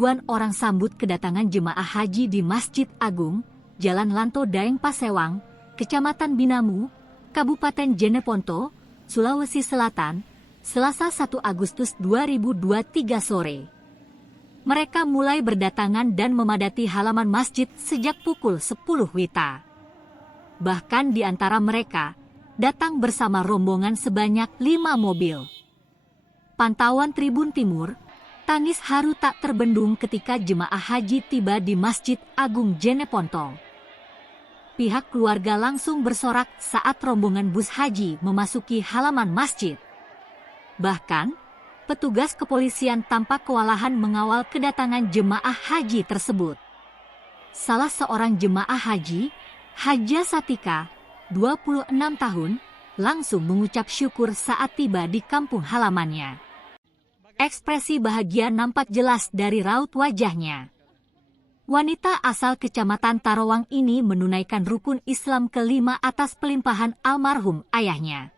ribuan orang sambut kedatangan jemaah haji di Masjid Agung, Jalan Lanto Daeng Pasewang, Kecamatan Binamu, Kabupaten Jeneponto, Sulawesi Selatan, Selasa 1 Agustus 2023 sore. Mereka mulai berdatangan dan memadati halaman masjid sejak pukul 10 WITA. Bahkan di antara mereka, datang bersama rombongan sebanyak 5 mobil. Pantauan Tribun Timur, tangis haru tak terbendung ketika jemaah haji tiba di Masjid Agung Jeneponto. Pihak keluarga langsung bersorak saat rombongan bus haji memasuki halaman masjid. Bahkan, petugas kepolisian tampak kewalahan mengawal kedatangan jemaah haji tersebut. Salah seorang jemaah haji, Haja Satika, 26 tahun, langsung mengucap syukur saat tiba di kampung halamannya. Ekspresi bahagia nampak jelas dari raut wajahnya. Wanita asal Kecamatan Tarawang ini menunaikan rukun Islam kelima atas pelimpahan almarhum ayahnya.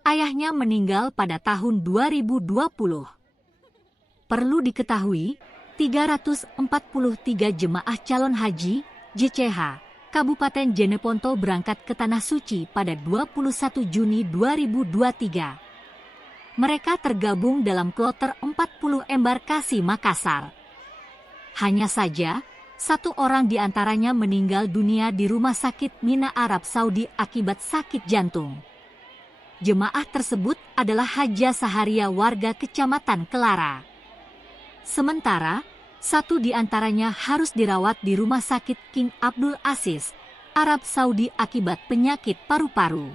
Ayahnya meninggal pada tahun 2020. Perlu diketahui, 343 jemaah calon haji, JCH, Kabupaten Jeneponto berangkat ke Tanah Suci pada 21 Juni 2023. Mereka tergabung dalam kloter 40 embarkasi Makassar. Hanya saja, 1 orang di antaranya meninggal dunia di Rumah Sakit Mina Arab Saudi akibat sakit jantung. Jemaah tersebut adalah Haja Saharia warga Kecamatan Kelara. Sementara, 1 di antaranya harus dirawat di Rumah Sakit King Abdul Aziz, Arab Saudi akibat penyakit paru-paru.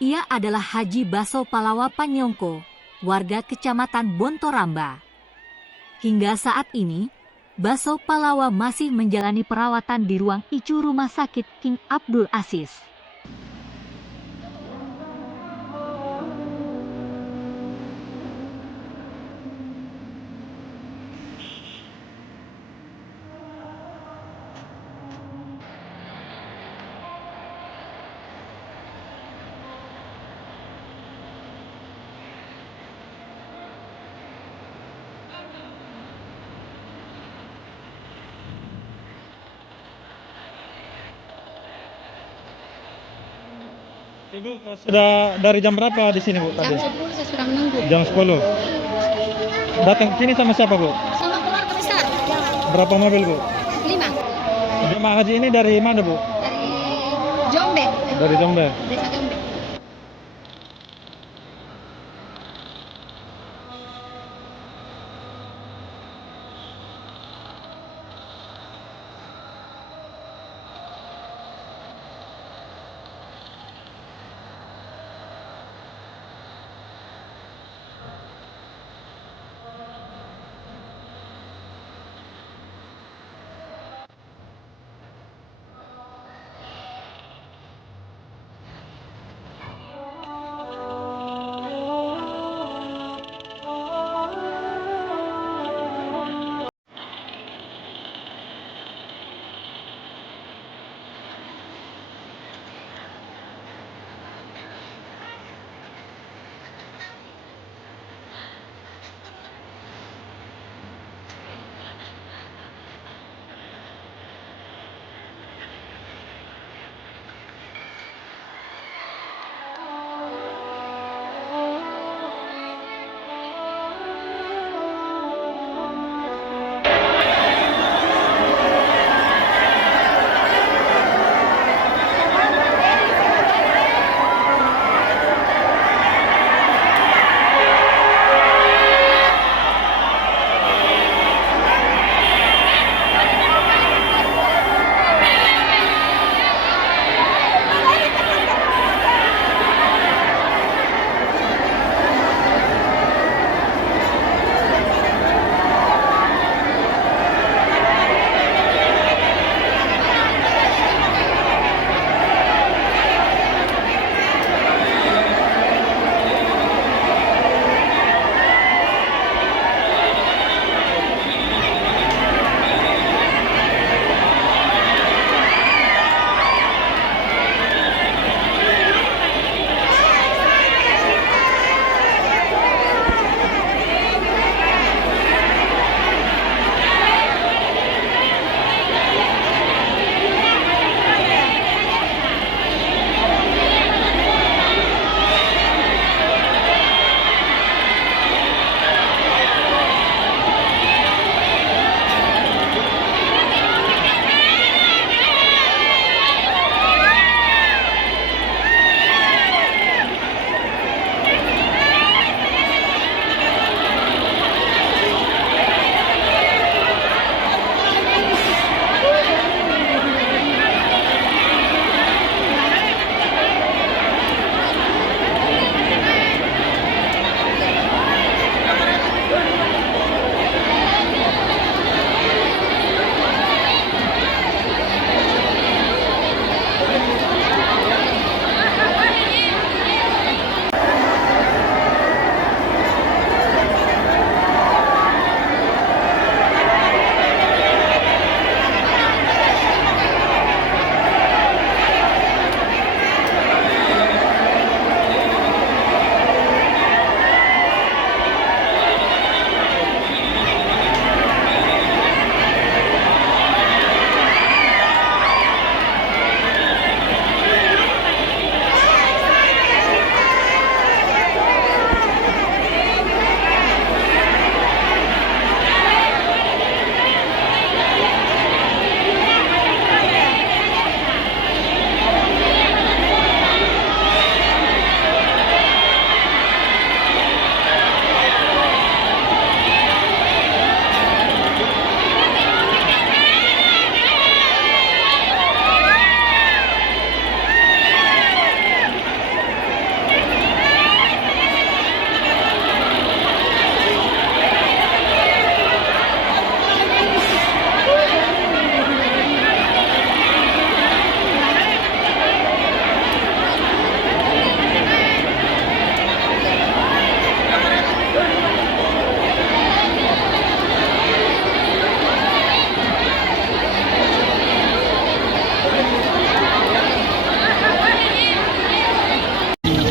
Ia adalah Haji Baso Palawa Panyongko, warga Kecamatan Bontoramba. Hingga saat ini, Baso Palawa masih menjalani perawatan di ruang ICU Rumah Sakit King Abdul Aziz. Ibu sudah dari jam berapa di sini, Bu? Jam Tadi? 10 saya sudah menunggu. Jam 10. Datang ke sini sama siapa, Bu? Sama keluarga besar. Berapa mobil, Bu? 5. Jemaah haji ini dari mana, Bu? Dari Jombe. Dari Jombe. Desa Jombe.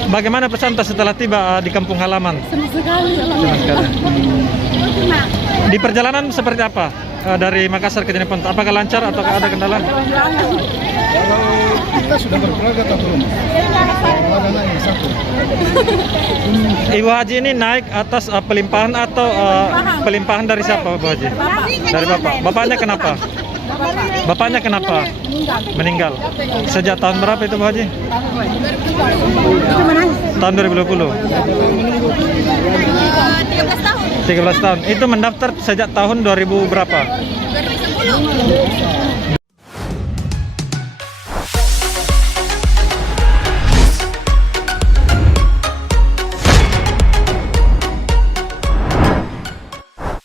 Bagaimana perasaan setelah tiba di kampung halaman? Senang sekali. Senang sekali. Di perjalanan seperti apa? Dari Makassar ke Jeneponto, apakah lancar atau ada kendala? Kalau kita sudah berkeluarga atau belum? Keluarga naik satu. Ibu Haji ini naik atas pelimpahan atau pelimpahan dari siapa, Bu Haji? Dari Bapak. Bapaknya kenapa? Bapaknya kenapa? Meninggal. Sejak tahun berapa itu, Bu Haji? Tahun 2020. 13 tahun. 13 tahun. Itu mendaftar sejak tahun 2000 berapa? 2010.